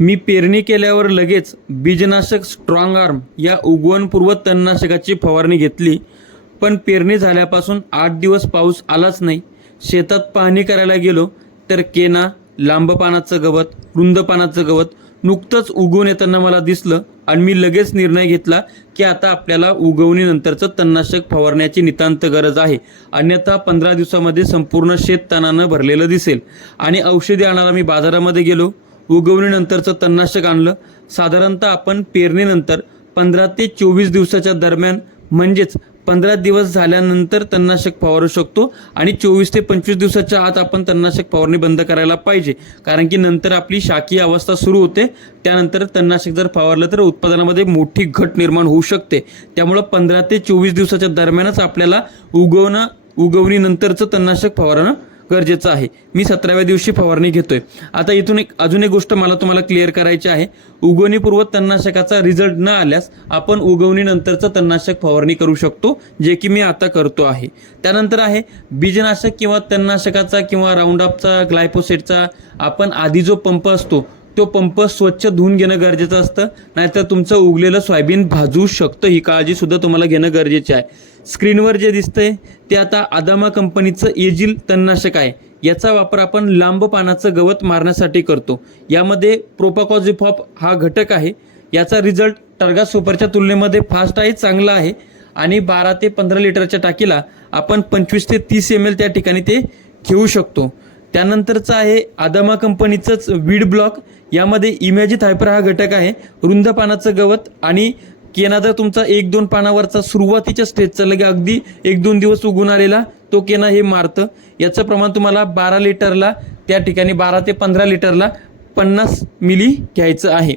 मी पेरणी केल्यावर लगेच बीजनाशक स्ट्रॉंग आर्म या उगवणपूर्व तणनाशकाची फवारणी घेतली. पण पेरणी झाल्यापासून आठ दिवस पाऊस आलाच नाही. शेतात पाहणी करायला गेलो तर केना लांब पानाचं गवत रुंद पानाचं गवत नुकतंच उगवून येताना मला दिसलं आणि मी लगेच निर्णय घेतला की आता आपल्याला उगवणीनंतरचं तणनाशक फवारण्याची नितांत गरज आहे. अन्यथा पंधरा दिवसामध्ये संपूर्ण शेत तणानं भरलेलं दिसेल. आणि औषधी आणायला मी बाजारामध्ये गेलो. उगवणीनंतरचं तणनाशक आणलं. साधारणतः आपण पेरणीनंतर पंधरा ते चोवीस दिवसाच्या दरम्यान म्हणजेच पंधरा दिवस झाल्यानंतर तणनाशक फवारू शकतो आणि चोवीस ते पंचवीस दिवसाच्या आत आपण तणनाशक फवारणी बंद करायला पाहिजे. कारण की नंतर आपली शाकीय अवस्था सुरू होते. त्यानंतर तणनाशक जर फवारलं तर उत्पादनामध्ये मोठी घट निर्माण होऊ शकते. त्यामुळं पंधरा ते चोवीस दिवसाच्या दरम्यानच आपल्याला उगवणं उगवणीनंतरचं तणनाशक फवारणं गरजेचं आहे. मी सतराव्या दिवशी फवारणी घेतोय. आता इथून एक अजून एक गोष्ट मला तुम्हाला क्लिअर करायची आहे. उगवणीपूर्व तणनाशकाचा रिझल्ट न आल्यास आपण उगवणीनंतरचं तणनाशक फवारणी करू शकतो जे की मी आता करतो आहे. त्यानंतर आहे बीजनाशक किंवा तणनाशकाचा किंवा राऊंडअपचा ग्लायपोसेटचा आपण आधी जो पंप असतो तो पंप स्वच्छ धुवून घेणं गरजेचं असतं. नाहीतर तुमचं उगलेलं सोयाबीन भाजू शकतं. ही काळजी सुद्धा तुम्हाला घेणं गरजेचे आहे. स्क्रीनवर जे दिसतंय ते आता आदामा कंपनीचं एजिल तणनाशक आहे. याचा वापर आपण लांब पानाचं गवत मारण्यासाठी करतो. यामध्ये प्रोपाकॉझिफॉप हा घटक आहे. याचा रिझल्ट टर्गा सुपरच्या तुलनेमध्ये फास्ट आहे चांगला आहे. आणि बारा ते पंधरा लिटरच्या टाकीला आपण पंचवीस ते तीस एम एल त्या ठिकाणी ते घेऊ शकतो. त्यानंतरचं आहे आदामा कंपनीचंच वीड ब्लॉक. यामध्ये इमॅजित हायपर हा घटक आहे. रुंद पानाचं गवत आणि केना जर तुमचा एक दोन पानावरचा सुरुवातीच्या स्टेजचा लगे अगदी एक दोन दिवस उगून आलेला तो केना हे मारतं. याचं प्रमाण तुम्हाला बारा लिटरला त्या ठिकाणी बारा ते पंधरा लिटरला पन्नास मिली घ्यायचं आहे.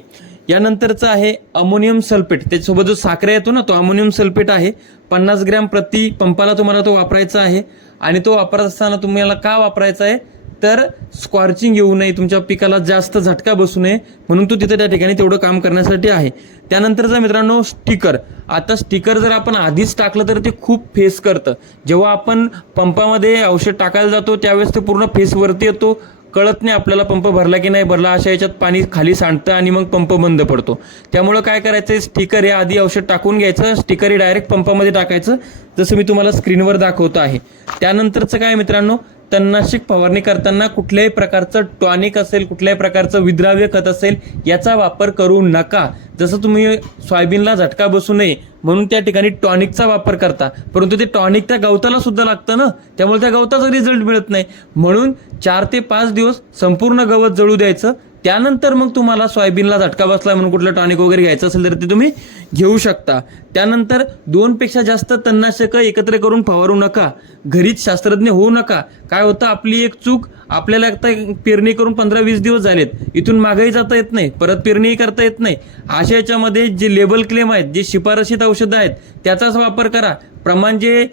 यानंतरचं आहे अमोनियम सल्फेट. त्याच्यासोबत जो साखरे येतो ना तो अमोनियम सल्फेट आहे. पन्नास ग्रॅम प्रति पंपाला तुम्हाला तो वापरायचा आहे. आणि तो वापरत असताना तुम्हाला का वापरायचा आहे? तर स्कॉर्चिंग येऊ नये तुमच्या पिकाला जास्त झटका बसू नये म्हणून तो तिथे त्या ठिकाणी तेवढं काम करण्यासाठी आहे. त्यानंतरचा मित्रांनो स्टिकर आता स्टिकर जर आपण आधीच टाकलं तर ते खूप फेस करतं. जेव्हा आपण पंपामध्ये औषध टाकायला जातो त्यावेळेस ते पूर्ण फेसवरती येतो. कळत नाही आपल्याला पंप भरला की नाही भरला अशा याच्यात पाणी खाली सांडतं आणि मग पंप बंद पडतो. त्यामुळं काय करायचं स्टिकर हे आधी औषध टाकून घ्यायचं स्टिकर हे डायरेक्ट पंपामध्ये टाकायचं. जसं मी तुम्हाला स्क्रीनवर दाखवतो आहे. त्यानंतरचं काय मित्रांनो? तणनाशक फवारणी करताना कुठल्याही प्रकारचं टॉनिक असेल कुठल्याही प्रकारचं विद्राव्य खत असेल याचा वापर करू नका. जसं तुम्ही सोयाबीनला झटका बसू नये म्हणून त्या ठिकाणी टॉनिकचा वापर करता. परंतु ते टॉनिक त्या गवताला सुद्धा लागतं ना? त्यामुळे त्या गवताचा रिझल्ट मिळत नाही. म्हणून चार ते पाच दिवस संपूर्ण गवत जळू द्यायचं. त्यानंतर मग तुम्हाला सोयाबीनला झटका बसला म्हणून कुठलं टॉनिक वगैरे घ्यायचं असेल तर ते तुम्ही घेऊ शकता. त्यानंतर दोनपेक्षा जास्त तणनाशकं एकत्र करून फवारू नका. घरीच शास्त्रज्ञ होऊ नका. काय होतं? आपली एक चूक आपल्याला आता पेरणी करून पंधरा वीस दिवस झालेत. इथून मागही जाता येत नाही. परत पेरणीही करता येत नाही. अशा याच्यामध्ये जे लेबल क्लेम आहेत जे शिफारशीत औषधं आहेत त्याचाच वापर करा. प्रमाण जे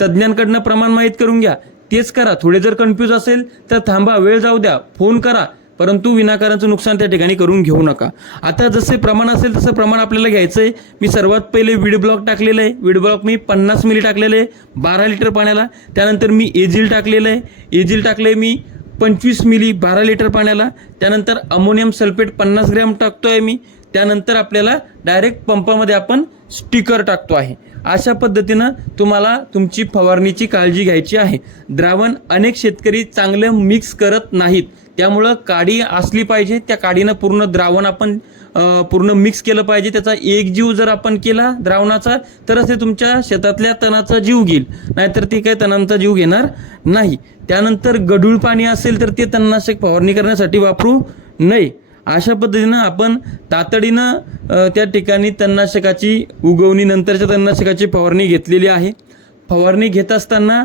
तज्ज्ञांकडनं प्रमाण माहीत करून घ्या. तेच करा. थोडे जर कन्फ्यूज असेल तर थांबा. वेळ जाऊ द्या. फोन करा. परंतु विनाकाराचं नुकसान त्या ठिकाणी करून घेऊ नका. आता जसे प्रमाण असेल तसं प्रमाण आपल्याला घ्यायचं आहे मी सर्वात पहिले वीड ब्लॉक टाकलेलं आहे. वीड ब्लॉक मी पन्नास मिली टाकलेलं आहे. बारा लिटर पाण्याला. त्यानंतर मी एजिल टाकलेलं आहे. एजिल टाकलं आहे मी पंचवीस मिली बारा लिटर पाण्याला. त्यानंतर अमोनियम सल्फेट पन्नास ग्रॅम टाकतो आहे मी. त्यानंतर आपल्याला डायरेक्ट पंपामध्ये आपण स्टिकर टाकतो आहे. अशा पद्धतीनं तुम्हाला तुमची फवारणीची काळजी घ्यायची आहे. द्रावण अनेक शेतकरी चांगलं मिक्स करत नाहीत. त्यामुळं काडी असली पाहिजे त्या काडीनं पूर्ण द्रावण आपण पूर्ण मिक्स केलं पाहिजे. त्याचा एक जीव जर आपण केला द्रावणाचा तरच ते तुमच्या शेतातल्या तणाचा जीव घेईल. नाहीतर ते काही तणांचा जीव घेणार नाही. त्यानंतर गढूळ पाणी असेल तर ते तणनाशक फवारणी करण्यासाठी वापरू नये. अशा पद्धतीनं आपण तातडीनं त्या ठिकाणी तणनाशकाची उगवणी नंतरच्या तणनाशकाची फवारणी घेतलेली आहे. फवारणी घेत असताना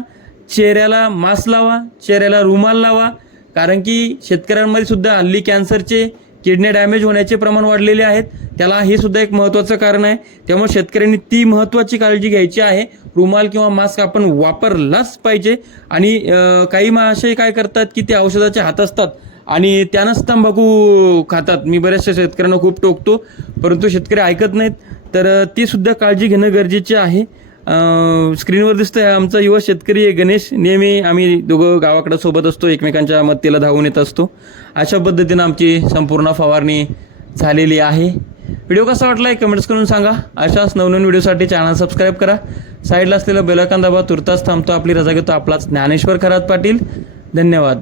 चेहऱ्याला मास्क लावा चेहऱ्याला रुमाल लावा कारण की शेतकऱ्यांमध्ये सुद्धा हल्ली कॅन्सरचे किडनी डॅमेज होण्याचे प्रमाण वाढलेले आहेत. त्याला हे सुद्धा एक महत्त्वाचं कारण आहे. त्यामुळे शेतकऱ्यांनी ती महत्त्वाची काळजी घ्यायची आहे. रुमाल किंवा मास्क आपण वापरलाच पाहिजे. आणि काही महाशय काय करतात की ते औषधाचे हात असतात. आणि त्यानंच तंबाखू खातात. मी बऱ्याचशा शेतकऱ्यांना खूप टोकतो परंतु शेतकरी ऐकत नाहीत. तर ती सुद्धा काळजी घेणं गरजेचे आहे. स्क्रीनवर दिसतोय आमचा युवा शेतकरी आहे गणेश. नेहमी आम्ही दोघं गावाकडे सोबत असतो एकमेकांच्या मदतीला धावून येत असतो. अशा पद्धतीनं आमची संपूर्ण फवारणी झालेली आहे. व्हिडिओ कसा वाटला कमेंट्स करून सांगा. अशाच नवनवीन व्हिडिओसाठी चॅनल सबस्क्राईब करा. साईडला असलेला बेलायकॉन दाबा तुर्तास थांबतो. आपली रजा घेतो आपलाच ज्ञानेश्वर खरात पाटील. धन्यवाद.